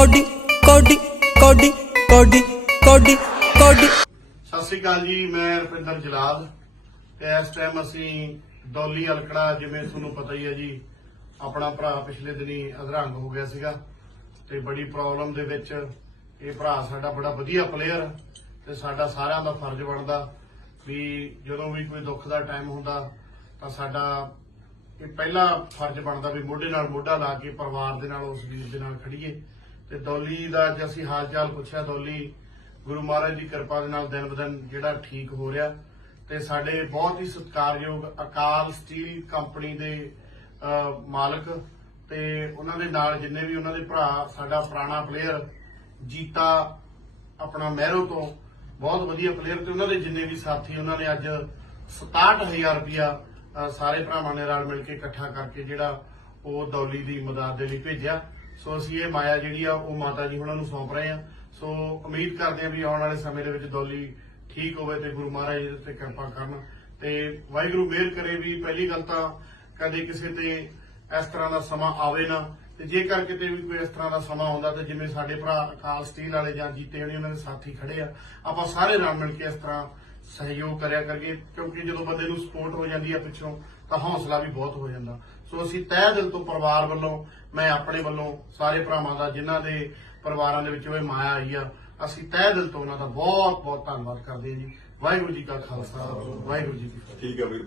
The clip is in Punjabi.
ਕੋਡੀ ਕੋਡੀ ਕੋਡੀ ਕੋਡੀ ਕੋਡੀ ਕੋਡੀ। ਸਤਿ ਸ੍ਰੀ ਅਕਾਲ ਜੀ, ਮੈਂ ਰੁਪਿੰਦਰ ਜਲਾਲ ਤੇ ਇਸ ਟਾਈਮ ਅਸੀਂ ਡੋਲੀ ਅਲਕੜਾ, ਜਿਵੇਂ ਤੁਹਾਨੂੰ ਪਤਾ ਹੀ ਹੈ ਜੀ, ਆਪਣਾ ਭਰਾ ਪਿਛਲੇ ਦਿਨੀ ਅਧਰੰਗ ਹੋ ਗਿਆ ਸੀਗਾ ਤੇ ਬੜੀ ਪ੍ਰੋਬਲਮ ਦੇ ਵਿੱਚ ਇਹ ਭਰਾ ਸਾਡਾ ਬੜਾ ਵਧੀਆ ਪਲੇਅਰ ਤੇ ਸਾਡਾ ਸਾਰਿਆਂ ਦਾ ਫਰਜ਼ ਬਣਦਾ ਵੀ ਜਦੋਂ ਵੀ ਕੋਈ ਦੁੱਖ ਦਾ ਟਾਈਮ ਹੁੰਦਾ ਤਾਂ ਸਾਡਾ ਇਹ ਪਹਿਲਾ ਫਰਜ਼ ਬਣਦਾ ਵੀ ਮੋਢੇ ਨਾਲ ਮੋਢਾ ਲਾ ਕੇ ਪਰਿਵਾਰ ਦੇ ਨਾਲ, ਉਸ ਵੀਰ ਦੇ ਨਾਲ ਖੜੀਏ। ਤੇ ਦੌਲੀ ਦਾ ਅੱਜ ਅਸੀਂ ਹਾਲ ਚਾਲ ਪੁੱਛਿਆ, ਦੌਲੀ ਗੁਰੂ ਮਹਾਰਾਜ ਦੀ ਕਿਰਪਾ ਦੇ ਨਾਲ ਦਿਨ ਬਦਨ ਜਿਹੜਾ ਠੀਕ ਹੋ ਰਿਹਾ ਤੇ ਸਾਡੇ ਬਹੁਤ ਹੀ ਸਤਿਕਾਰਯੋਗ ਅਕਾਲ ਸਟੀਲ ਕੰਪਨੀ ਦੇ ਮਾਲਕ ਤੇ ਉਹਨਾਂ ਦੇ ਨਾਲ ਜਿੰਨੇ ਵੀ ਉਹਨਾਂ ਦੇ ਭਰਾ, ਸਾਡਾ ਪੁਰਾਣਾ ਪਲੇਅਰ ਜੀਤਾ ਆਪਣਾ ਮਹਿਰੋ ਤੋਂ ਬਹੁਤ ਵਧੀਆ ਪਲੇਅਰ ਤੇ ਉਹਨਾਂ ਦੇ ਜਿੰਨੇ ਵੀ ਸਾਥੀ ਉਹਨਾਂ ਨੇ ਅੱਜ 67000 ਰੁਪਇਆ ਸਾਰੇ ਭਰਾਵਾਂ ਨੇ ਰਲ ਮਿਲ ਕੇ ਇਕੱਠਾ ਕਰਕੇ ਜਿਹੜਾ ਉਹ ਦੌਲੀ ਦੀ ਮਦਦ ਦੇ ਲਈ ਭੇਜਿਆ। ਸੋ ਅਸੀਂ ਇਹ ਮਾਇਆ ਜਿਹੜੀ ਆ, ਉਹ ਮਾਤਾ ਜੀ ਉਹਨਾਂ ਨੂੰ ਸੌਂਪ ਰਹੇ ਆ। ਸੋ ਉਮੀਦ ਕਰਦੇ ਆ ਵੀ ਆਉਣ ਵਾਲੇ ਸਮੇਂ ਦੇ ਵਿੱਚ ਦੌਲੀ ਠੀਕ ਹੋਵੇ ਤੇ ਗੁਰੂ ਮਹਾਰਾਜ ਇਹਦੇ ਤੇ ਕਿਰਪਾ ਕਰਨ। ਤੇ ਵਾਹਿਗੁਰੂ ਮਿਹਰ ਕਰੇ ਵੀ ਪਹਿਲੀ ਗੱਲ ਤਾਂ ਕਦੇ ਕਿਸੇ ਤੇ ਇਸ ਤਰ੍ਹਾਂ ਦਾ ਸਮਾਂ ਆਵੇ ਨਾ। ਤੇ ਜੇਕਰ ਕਿਤੇ ਵੀ ਕੋਈ ਇਸ ਤਰ੍ਹਾਂ ਦਾ ਸਮਾਂ ਆਉਂਦਾ ਤੇ ਜਿਵੇਂ ਸਾਡੇ ਭਰਾ ਅਕਾਲ ਸਟੀਲ ਵਾਲੇ ਜਾਂ ਜੀਤੇ ਹੋਣੀ ਉਹਨਾਂ ਦੇ ਸਾਥੀ ਖੜੇ ਆ। ਆਪਾਂ ਸਾਰੇ ਰਲ ਮਿਲ ਕੇ ਇਸ ਤਰ੍ਹਾਂ ਸਹਿਯੋਗ ਕਰਿਆ ਕਰੀਏ, ਕਿਉਂਕਿ ਜਦੋਂ ਬੰਦੇ ਨੂੰ ਸਪੋਰਟ ਹੋ ਜਾਂਦੀ ਆ ਪਿੱਛੋਂ, ਤਾਂ ਹੌਸਲਾ ਵੀ ਬਹੁਤ ਹੋ ਜਾਂਦਾ। ਸੋ ਅਸੀਂ ਤਹਿ ਦਿਲ ਤੋਂ ਪਰਿਵਾਰ ਵੱਲੋਂ, ਮੈਂ ਆਪਣੇ ਵੱਲੋਂ ਸਾਰੇ ਭਰਾਵਾਂ ਦਾ, ਜਿਨ੍ਹਾਂ ਦੇ ਪਰਿਵਾਰਾਂ ਦੇ ਵਿੱਚੋਂ ਇਹ ਮਾਇਆ ਆਈ ਆ, ਅਸੀਂ ਤਹਿ ਦਿਲ ਤੋਂ ਉਹਨਾਂ ਦਾ ਬਹੁਤ ਬਹੁਤ ਧੰਨਵਾਦ ਕਰਦੇ ਹਾਂ ਜੀ। ਵਾਹਿਗੁਰੂ ਜੀ ਕਾ ਖਾਲਸਾ, ਵਾਹਿਗੁਰੂ ਜੀ ਕੀ ਫਤਿਹ। ਠੀਕ ਹੈ ਵੀਰ